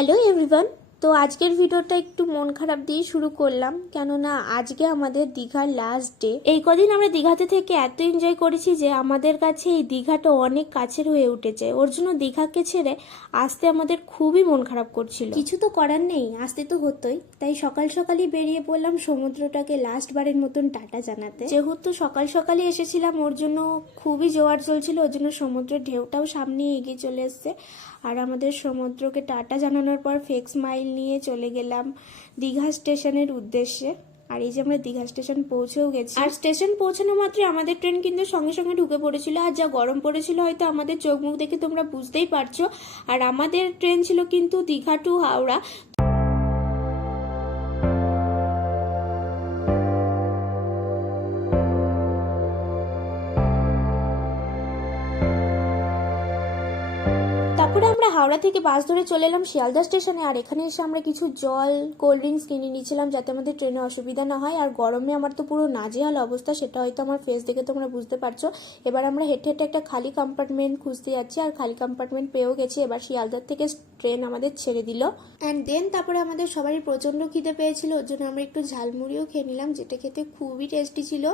Hello everyone. তো আজকের ভিডিওটা একটু মন খারাপ দিয়ে শুরু করলাম, কেননা আজকে আমাদের দীঘার লাস্ট ডে। এই কদিন আমরা দীঘাতে থেকে এত এনজয় করেছি যে আমাদের কাছে এই দীঘাটা অনেক কাছের হয়ে উঠেছে। ওর জন্য দীঘাকে ছেড়ে আসতে আমাদের খুবই মন খারাপ করছিল। কিছু তো করার নেই, আসতে তো হতোই। তাই সকাল সকালই বেরিয়ে পড়লাম সমুদ্রটাকে লাস্ট বারের মতন টাটা জানাতে। যেহেতু সকাল সকালই এসেছিলাম, ওর জন্য খুবই জোয়ার চলছিল, ওর জন্য সমুদ্রের ঢেউটাও সামনে এগিয়ে চলে এসছে। আর আমাদের সমুদ্রকে টাটা জানানোর পর ফেক স্মাইল নিয়ে চলে গেলাম দীঘা স্টেশনের উদ্দেশ্যে। আর এই যে আমরা দীঘা স্টেশন পৌঁছেও গেছি। আর স্টেশন পৌঁছানো মাত্রই আমাদের ট্রেন কিন্তু সঙ্গে সঙ্গে ঢুকে পড়েছিল। আর যা গরম পড়েছিল হয়তো আমাদের চোখ মুখ দেখে তোমরা বুঝতেই পারছো। আর আমাদের ট্রেন ছিল কিন্তু দীঘা টু হাওড়া। তারপরে আমরা হাওড়া থেকে বাস ধরে চলে এলাম শিয়ালদা স্টেশনে। আর এখানে এসে আমরা কিছু জল, কোল্ড ড্রিঙ্কস কিনে নিয়েছিলাম যাতে আমাদের ট্রেনে অসুবিধা না হয়। আর গরমে আমার তো পুরো নাজেহাল অবস্থা, সেটা হয়তো আমার ফেস দেখে তোমরা বুঝতে পারছো। এবার আমরা হেঁটে হেঁটে একটা খালি কম্পার্টমেন্ট খুঁজতে যাচ্ছি, আর খালি কম্পার্টমেন্ট পেয়েও গেছি। এবার শিয়ালদার থেকে ট্রেন আমাদের ছেড়ে দিল। অ্যান্ড দেন তারপরে আমাদের সবারই প্রচণ্ড খিদে পেয়েছিল, ওর জন্য আমরা একটু ঝালমুড়িও খেয়ে নিলাম, যেটা খেতে খুবই টেস্টি ছিল।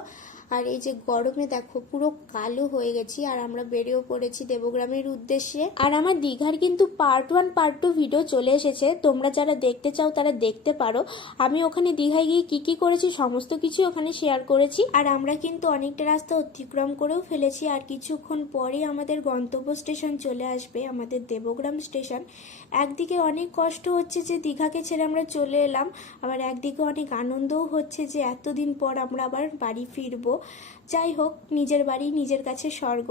আর এই যে গরমে দেখো পুরো কালো হয়ে গেছি। আর আমরা বেরিয়েও পড়েছি দেবগ্রামের উদ্দেশ্যে। আর আমার দীঘার কিন্তু পার্ট 1 পার্ট 2 ভিডিও চলে এসেছে, তোমরা যারা দেখতে চাও তারা দেখতে পারো। আমি ওখানে দীঘায় গিয়ে কি কি করেছি সমস্ত কিছু ওখানে শেয়ার করেছি। আর আমরা কিন্তু অনেকটা রাস্তা অতিক্রম করেও ফেলেছি। আর কিছুক্ষণ পরেই আমাদের গন্তব্য স্টেশন চলে আসবে, আমাদের দেবগ্রাম স্টেশন। একদিকে অনেক কষ্ট হচ্ছে যে দীঘাকে ছেড়ে আমরা চলে এলাম, আবার একদিকে অনেক আনন্দও হচ্ছে যে এতদিন পর আমরা আবার বাড়ি ফিরবো। যাই হোক, নিজের বাড়ি নিজের কাছে স্বর্গ।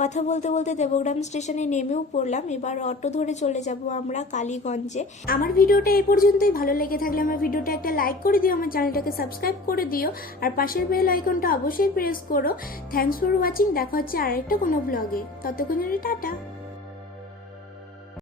কথা বলতে বলতে দেবগ্রাম স্টেশনে নেমেও পড়লাম। এবার অটো ধরে চলে যাব আমরা কালীগঞ্জে। আমার ভিডিওটা এই পর্যন্তই। ভালো লেগে থাকলে আমার ভিডিওটা একটা লাইক করে দিও, আমার চ্যানেলটাকে সাবস্ক্রাইব করে দিও, আর পাশের বেল আইকনটা অবশ্যই প্রেস করো। Thanks for watching. দেখা হচ্ছে আরেকটা কোনো ব্লগে। ততক্ষণ টাটা।